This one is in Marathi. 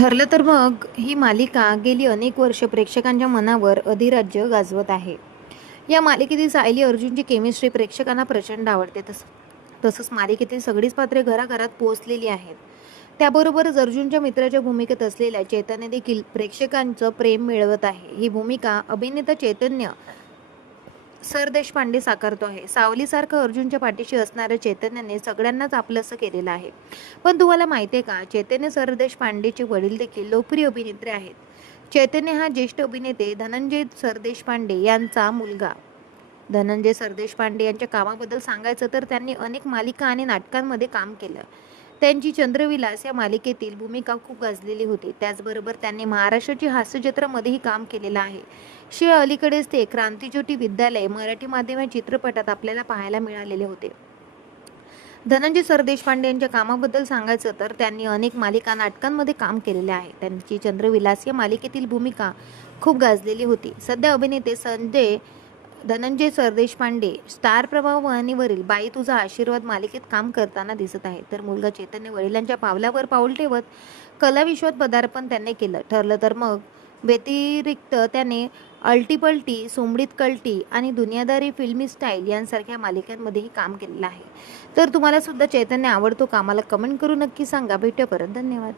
ठरलं तर मग ही मालिका गेली अनेक वर्ष प्रेक्षकांच्या मनावर अधिराज्य गाजवत आहे. या मालिकेतील सायली अर्जुनची केमिस्ट्री प्रेक्षकांना प्रचंड आवडते. तसंच मालिकेतील सगळीच पात्रे घराघरात पोहोचलेली आहेत. त्याबरोबरच अर्जुनच्या मित्राच्या भूमिकेत असलेल्या चैतन्य देखील प्रेक्षकांचं प्रेम मिळवत आहे. ही भूमिका अभिनेता चैतन्य सरदेशपांडे साकारतो आहे. सावलीसारखं अर्जुनच्या पाठीशी असणाऱ्या चैतन्याने सगळ्यांनाच आपलंसं केलेलं आहे. पण तुम्हाला माहिती आहे का, चैतन्य सरदेशपांडेचे वडील देखील लोकप्रिय अभिनेते आहेत. चैतन्य हा ज्येष्ठ अभिनेते धनंजय सरदेशपांडे यांचा मुलगा. धनंजय सरदेशपांडे यांच्या कामाबद्दल सांगायचं तर त्यांनी अनेक मालिका आणि नाटकांमध्ये काम केलं. त्यांची चंद्रविलास या मालिकेतील भूमिका खूप गाजलेली होती. त्याचबरोबर त्यांनी महाराष्ट्राची हास्यचित्रामध्येही काम केलेलं आहे. शिवाय अलीकडेच ते क्रांतिज्योती विद्यालय मराठी माध्यम चित्रपटात आपल्याला पाहायला मिळालेले होते. धनंजय सरदेशपांडे यांच्या कामाबद्दल सांगायचं तर त्यांनी अनेक मालिका नाटकांमध्ये काम केलेले आहे. त्यांची चंद्रविलास या मालिकेतील भूमिका खूप गाजलेली होती. सध्या अभिनेते धनंजय सरदेशपांडे स्टार प्रभाव वाहिनीवरील बाई तुझा आशीर्वाद मालिकेत काम करताना दिसत आहे. तर मुलगा चैतन्य वडिलांच्या पावलावर पाऊल ठेवत कलाविश्वात पदार्पण त्याने केलं. ठरलं तर मग व्यतिरिक्त त्याने अल्टीपल्टी, सोमडीत कल्टी आणि दुनियादारी फिल्मी स्टाईल यांसारख्या मालिकांमध्येही काम केलेलं आहे. तर तुम्हाला सुद्धा चैतन्य आवडतो का? मला कमेंट करून नक्की सांगा. भेटूया परत. धन्यवाद.